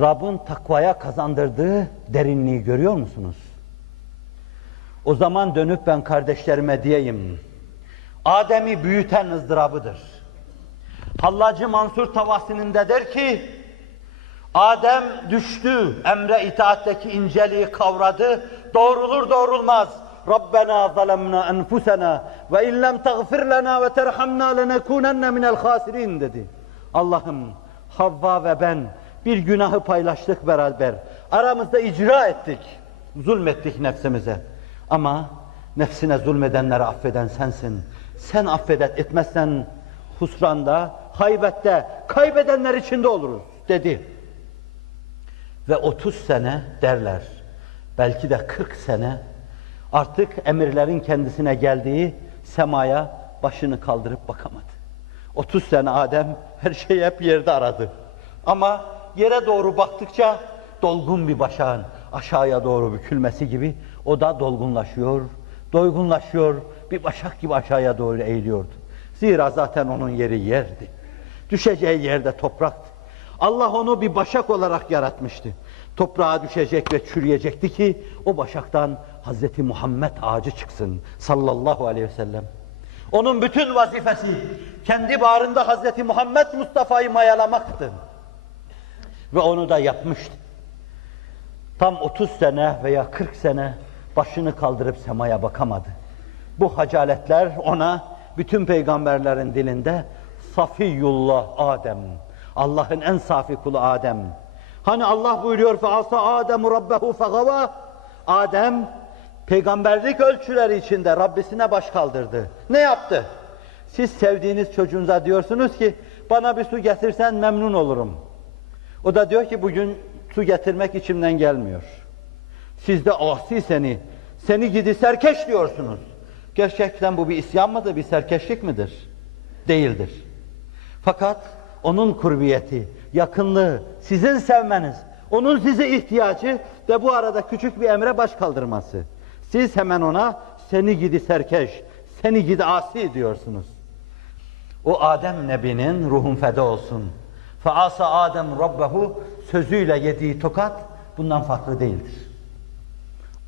ızdırabın takvaya kazandırdığı derinliği görüyor musunuz? O zaman dönüp ben kardeşlerime diyeyim, Adem'i büyüten ızdırabıdır. Hallacı Mansur Tavasi'ninde der ki, Adem düştü, emre itaatteki inceliği kavradı, doğrulur doğrulmaz. Rabbena zalemna enfusena ve in lem tagfir lena ve terhamna lenekunenne minel hasirin dedi. Allah'ım, Havva ve ben bir günahı paylaştık beraber. Aramızda icra ettik, zulmettik nefsimize. Ama nefsine zulmedenleri affeden sensin. Sen etmezsen husranda, haybette, kaybedenler içinde oluruz dedi. Ve 30 sene derler, belki de 40 sene artık emirlerin kendisine geldiği semaya başını kaldırıp bakamadı. 30 sene Adem her şeyi hep yerde aradı. Ama yere doğru baktıkça dolgun bir başağın aşağıya doğru bükülmesi gibi o da dolgunlaşıyor, doygunlaşıyor, bir başak gibi aşağıya doğru eğiliyordu. Zira zaten onun yeri yerdi. Düşeceği yerde topraktı. Allah onu bir başak olarak yaratmıştı. Toprağa düşecek ve çürüyecekti ki o başaktan Hz. Muhammed ağacı çıksın sallallahu aleyhi ve sellem. Onun bütün vazifesi kendi bağrında Hz. Muhammed Mustafa'yı mayalamaktı. Ve onu da yapmıştı. Tam 30 sene veya 40 sene başını kaldırıp semaya bakamadı. Bu hacaletler ona bütün peygamberlerin dilinde Safiyullah Adem, Allah'ın en safi kulu Adem. Hani Allah buyuruyor فَعَصَى آدَمُ رَبَّهُ فَغَوَى Adem peygamberlik ölçüleri içinde Rabbisine baş kaldırdı. Ne yaptı? Siz sevdiğiniz çocuğunuza diyorsunuz ki bana bir su getirsen memnun olurum. O da diyor ki bugün su getirmek içimden gelmiyor. Siz de asi seni gidi serkeş diyorsunuz. Gerçekten bu bir isyan mıdır, bir serkeşlik midir? Değildir. Fakat onun kurbiyeti, yakınlığı, sizin sevmeniz, onun size ihtiyacı ve bu arada küçük bir emre baş kaldırması. Siz hemen ona seni gidi serkeş, seni gidi asi diyorsunuz. O Adem Nebi'nin ruhun feda olsun. فَعَاسَ Adem رَبَّهُ sözüyle yediği tokat bundan farklı değildir.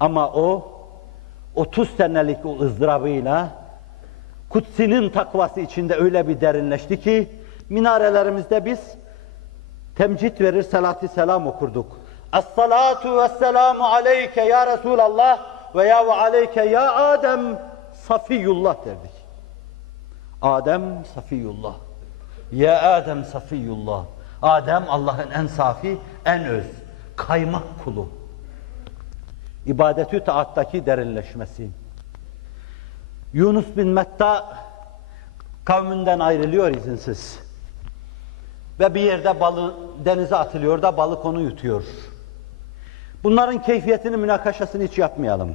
Ama o 30 senelik o ızdırabıyla Kutsi'nin takvası içinde öyle bir derinleşti ki minarelerimizde biz temcid verir, salatü selam okurduk. Es-salatu vesselamu aleyke ya Resulallah ve aleyke ya Adem Safiyullah derdik. Adem Safiyullah. Ya Adem Safiyullah. Adem Allah'ın en safi, en öz, kaymak kulu. İbadetü taattaki derinleşmesi. Yunus bin Metta kavminden ayrılıyor izinsiz. Ve bir yerde denize atılıyor da balık onu yutuyor. Bunların keyfiyetini, münakaşasını hiç yapmayalım.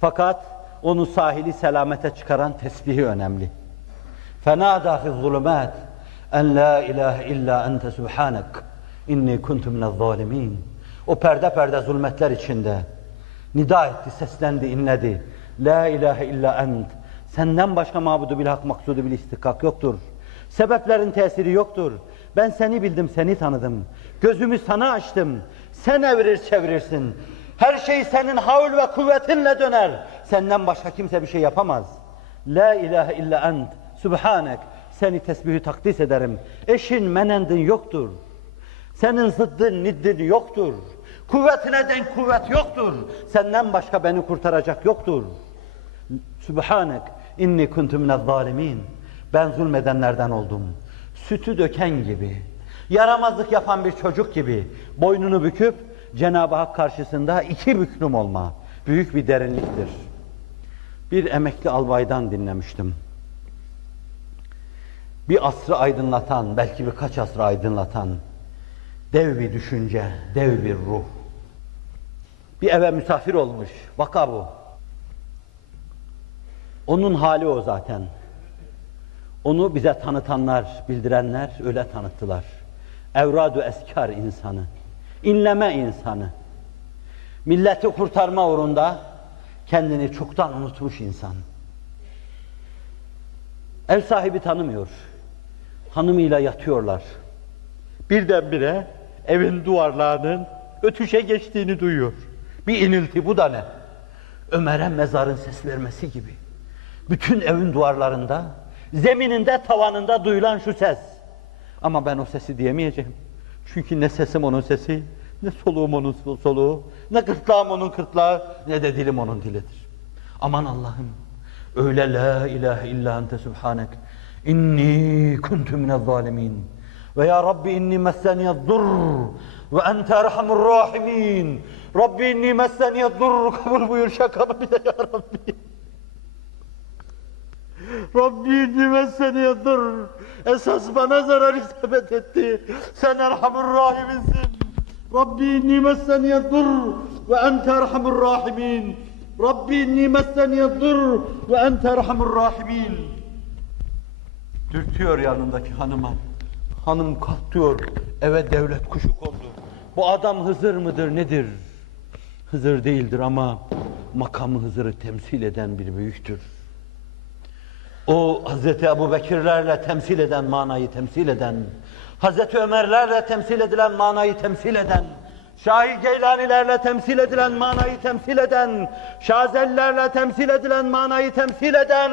Fakat onu sahili selamete çıkaran tesbihi önemli. فَنَادَى فِي الظُّلُمَاتِ اَنْ لَا اِلَٰهِ اِلَّا اَنْتَ سُبْحَانَكَ اِنِّي كُنْتُ مِنَ الظَّالِمِينَ O perde zulmetler içinde nida etti, seslendi, inledi. La ilahe illa ent. Senden başka mabudu bil hak, maksudu bil istikak yoktur. Sebeplerin tesiri yoktur. Ben seni bildim, seni tanıdım. Gözümü sana açtım. Sen evirir çevirirsin. Her şey senin havl ve kuvvetinle döner. Senden başka kimse bir şey yapamaz. La ilahe illa ent. Subhanek. Seni tesbihü takdis ederim. Eşin menendin yoktur. Senin zıddın niddin yoktur. Kuvvetine denk kuvvet yoktur. Senden başka beni kurtaracak yoktur. Subhanek inni kuntu minez zalimin. Ben zulmedenlerden oldum. Sütü döken gibi, yaramazlık yapan bir çocuk gibi boynunu büküp Cenab-ı Hak karşısında iki büklüm olma büyük bir derinliktir. Bir emekli albaydan dinlemiştim. Bir asrı aydınlatan, belki birkaç asrı aydınlatan dev bir düşünce, dev bir ruh. Bir eve misafir olmuş, vaka bu. Onun hali o zaten. Onu bize tanıtanlar, bildirenler öyle tanıttılar. Evrad-ı eskar insanı, inleme insanı. Milleti kurtarma uğrunda kendini çoktan unutmuş insan. Ev sahibi tanımıyor. Hanımıyla yatıyorlar. Birdenbire evin duvarlarının ötüşe geçtiğini duyuyor. Bir inilti, bu da ne? Ömer'e mezarın ses vermesi gibi. Bütün evin duvarlarında, zemininde, tavanında duyulan şu ses. Ama ben o sesi diyemeyeceğim. Çünkü ne sesim onun sesi, ne soluğum onun soluğu, ne gırtlağım onun gırtlağı, ne de dilim onun dilidir. Aman Allah'ım, öyle la ilahe illa ente subhanek, inni kuntu minel zalimin. Ve ya Rabbi inni messeniyeddur ve ente erhamur rahimin. Rabbi inni messeniyeddur, kabul buyur şakamı bir de ya Rabbi. Rabbi inni messeniyeddur, esas bana zarar isabet etti. Sen erhamur rahiminsin. Rabbi inni messeniyeddur ve ente erhamur rahimin. Rabbi inni messeniyeddur ve ente erhamur rahimin. Dürtüyor yanındaki hanıma. Hanım kalk diyor, eve devlet kuşu kondu. Bu adam Hızır mıdır nedir? Hızır değildir ama makamı Hızır'ı temsil eden bir büyüktür. O Hz. Ebu Bekirlerle temsil eden manayı temsil eden, Hz. Ömerlerle temsil edilen manayı temsil eden, Şah-ı Geylanilerle temsil edilen manayı temsil eden, Şazelilerle temsil edilen manayı temsil eden,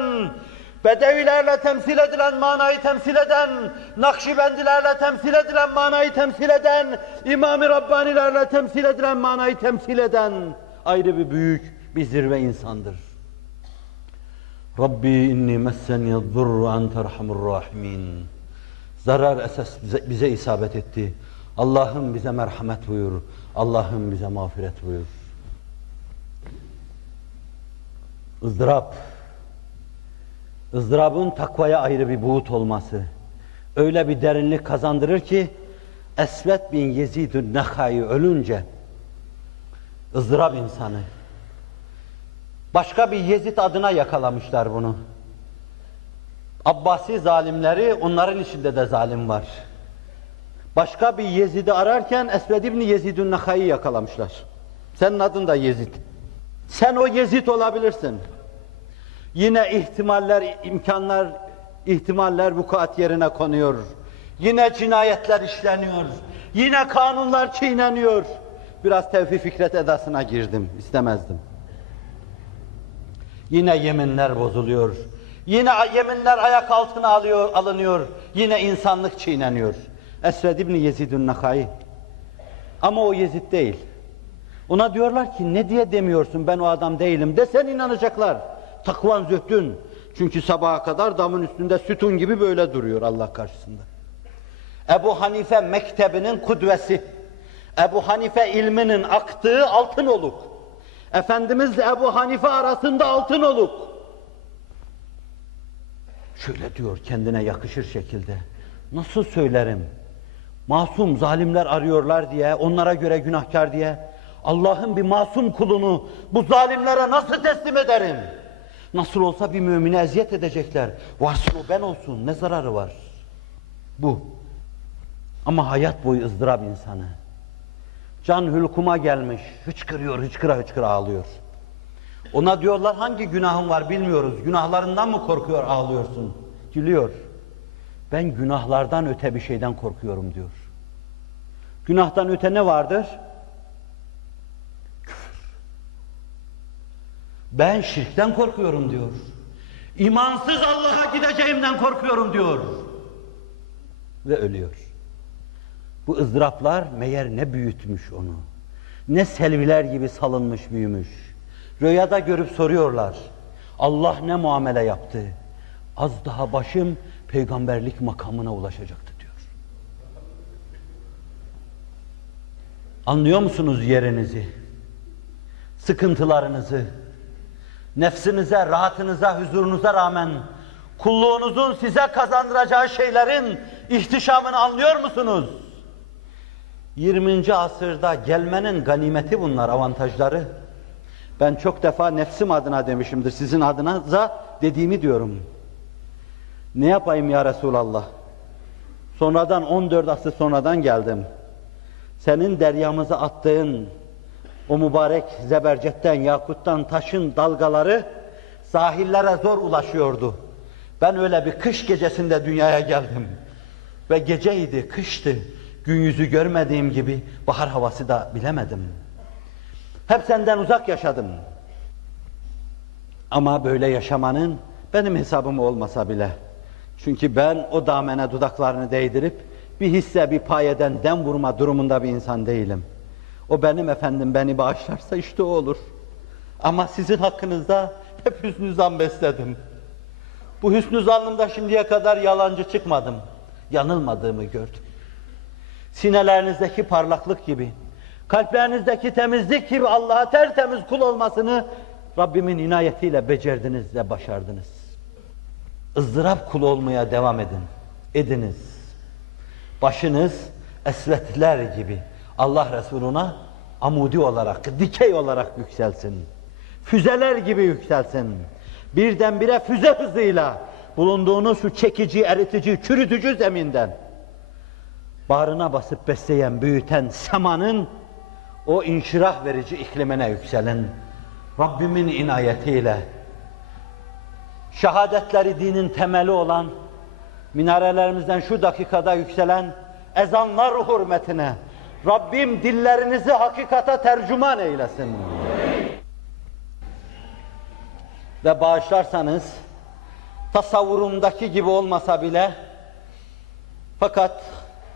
Bedevilerle temsil edilen manayı temsil eden, Nakşibendilerle temsil edilen manayı temsil eden, İmam-ı Rabbanilerle temsil edilen manayı temsil eden ayrı bir büyük, bir zirve insandır. Rabbi inni messeniyeddur ve ente erhamur rahimin. Zarar esas bize isabet etti. Allah'ım bize merhamet buyur. Allah'ım bize mağfiret buyur. ızdırap. ızdırabın takvaya ayrı bir buğut olması. Öyle bir derinlik kazandırır ki Esved bin Yezid-ü Nehai ölünce ızdırap insanı. Başka bir Yezid adına yakalamışlar bunu. Abbasi zalimleri, onların içinde de zalim var. Başka bir Yezid'i ararken Esved ibn Yezid-ü Nehai'yi yakalamışlar. Senin adın da Yezid. Sen o Yezid olabilirsin. Yine ihtimaller vukuat yerine konuyor. Yine cinayetler işleniyor. Yine kanunlar çiğneniyor. Biraz Tevfik Fikret edasına girdim, istemezdim. Yine yeminler bozuluyor. Yine yeminler ayak altına alınıyor. Yine insanlık çiğneniyor. Esved ibn Yezid-ü Nehai. Ama o Yezid değil. Ona diyorlar ki ne diye demiyorsun, ben o adam değilim desen inanacaklar. Takvan zühdün. Çünkü sabaha kadar damın üstünde sütun gibi böyle duruyor Allah karşısında. Ebu Hanife mektebinin kudvesi. Ebu Hanife ilminin aktığı altın oluk. Efendimizle Ebu Hanife arasında altın oluk. Şöyle diyor kendine yakışır şekilde. Nasıl söylerim? Masum zalimler arıyorlar diye, onlara göre günahkar diye. Allah'ın bir masum kulunu bu zalimlere nasıl teslim ederim? Nasıl olsa bir mümine eziyet edecekler. Varsın o ben olsun, ne zararı var? Bu. Ama hayat boyu ızdırap insanı. Can hülkuma gelmiş, hıçkırıyor, hıçkıra ağlıyor. Ona diyorlar hangi günahın var bilmiyoruz, günahlarından mı korkuyor ağlıyorsun? Gülüyor. Ben günahlardan öte bir şeyden korkuyorum diyor. Günahtan öte ne vardır? Küfür. Ben şirkten korkuyorum diyor. İmansız Allah'a gideceğimden korkuyorum diyor. Ve ölüyor. Bu ızdıraplar meğer ne büyütmüş onu. Ne selviler gibi salınmış büyümüş. Rüyada görüp soruyorlar. Allah ne muamele yaptı? Az daha başım peygamberlik makamına ulaşacaktı diyor. Anlıyor musunuz yerinizi? Sıkıntılarınızı, nefsinize, rahatınıza, huzurunuza rağmen kulluğunuzun size kazandıracağı şeylerin ihtişamını anlıyor musunuz? 20. asırda gelmenin ganimeti bunlar, avantajları. Ben çok defa nefsim adına demişimdir, sizin adınıza dediğimi diyorum. Ne yapayım ya Resulallah? Sonradan 14 asır sonradan geldim. Senin deryamıza attığın o mübarek zebercetten, yakuttan, taşın dalgaları sahillere zor ulaşıyordu. Ben öyle bir kış gecesinde dünyaya geldim. Ve geceydi, kıştı. Gün yüzü görmediğim gibi bahar havası da bilemedim. Hep senden uzak yaşadım. Ama böyle yaşamanın benim hesabım olmasa bile. Çünkü ben o damene dudaklarını değdirip bir hisse, bir payeden dem vurma durumunda bir insan değilim. O benim efendim beni bağışlarsa işte o olur. Ama sizin hakkınızda hep hüsnü zan besledim. Bu hüsnü zannımda şimdiye kadar yalancı çıkmadım. Yanılmadığımı gördüm. Sinelerinizdeki parlaklık gibi, kalplerinizdeki temizlik gibi Allah'a tertemiz kul olmasını Rabbimin inayetiyle becerdiniz ve başardınız. ızdırap kul olmaya devam ediniz. Başınız esvetler gibi Allah Resuluna amudi olarak, dikey olarak yükselsin. Füzeler gibi yükselsin. Birdenbire füze hızıyla bulunduğunuz şu çekici, eritici, çürütücü zeminden bağrına basıp besleyen, büyüten semanın o inşirah verici iklimine yükselin. Rabbimin inayetiyle şehadetleri dinin temeli olan minarelerimizden şu dakikada yükselen ezanlar hürmetine Rabbim dillerinizi hakikata tercüman eylesin. Ve bağışlarsanız tasavvurumdaki gibi olmasa bile fakat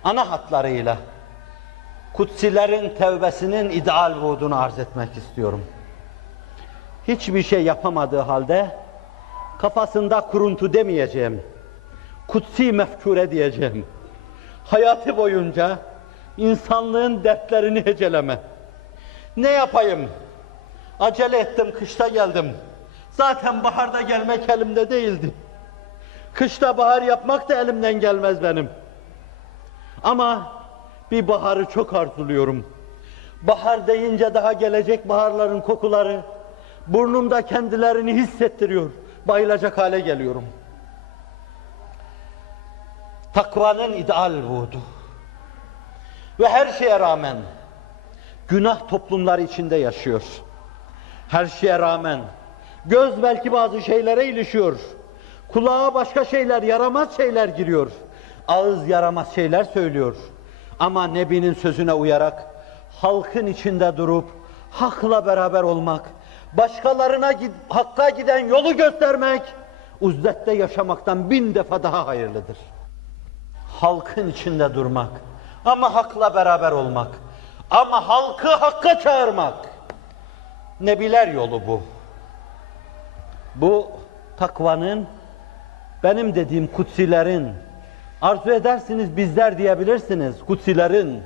ana hatlarıyla kutsilerin tevbesinin ideal buğdunu arz etmek istiyorum. Hiçbir şey yapamadığı halde kafasında kuruntu demeyeceğim, kutsi mefkure diyeceğim. Hayatı boyunca insanlığın dertlerini heceleme. Ne yapayım? Acele ettim, kışta geldim. Zaten baharda gelmek elimde değildi. Kışta bahar yapmak da elimden gelmez benim. Ama bir baharı çok arzuluyorum. Bahar deyince daha gelecek baharların kokuları burnumda kendilerini hissettiriyor. Bayılacak hale geliyorum. Takvanın ideal buğdu. Ve her şeye rağmen günah toplumları içinde yaşıyor. Her şeye rağmen göz belki bazı şeylere ilişiyor. Kulağa başka şeyler, yaramaz şeyler giriyor. Ağız yaramaz şeyler söylüyor. Ama Nebi'nin sözüne uyarak halkın içinde durup hakla beraber olmak, başkalarına hakka giden yolu göstermek, uzdette yaşamaktan 1000 defa daha hayırlıdır. Halkın içinde durmak ama hakla beraber olmak, ama halkı hakka çağırmak. Nebiler yolu bu. Bu takvanın, benim dediğim kutsilerin, arzu edersiniz bizler diyebilirsiniz, kutsilerin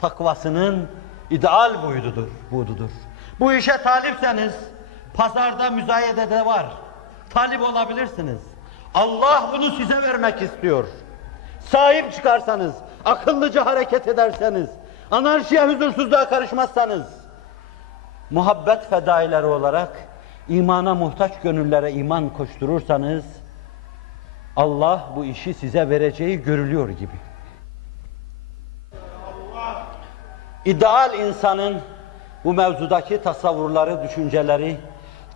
takvasının ideal buğdudur. Bu işe talipseniz, pazarda, müzayedede var. Talip olabilirsiniz. Allah bunu size vermek istiyor. Sahip çıkarsanız, akıllıca hareket ederseniz, anarşiye, huzursuzluğa karışmazsanız, muhabbet fedaileri olarak imana muhtaç gönüllere iman koşturursanız, Allah bu işi size vereceği görülüyor gibi. İdeal insanın bu mevzudaki tasavvurları, düşünceleri,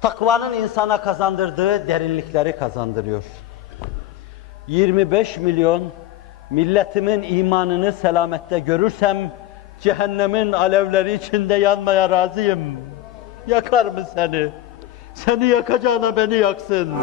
takvanın insana kazandırdığı derinlikleri kazandırıyor. 25 milyon milletimin imanını selamette görürsem, cehennemin alevleri içinde yanmaya razıyım. Yakar mı seni? Seni yakacağına beni yaksın.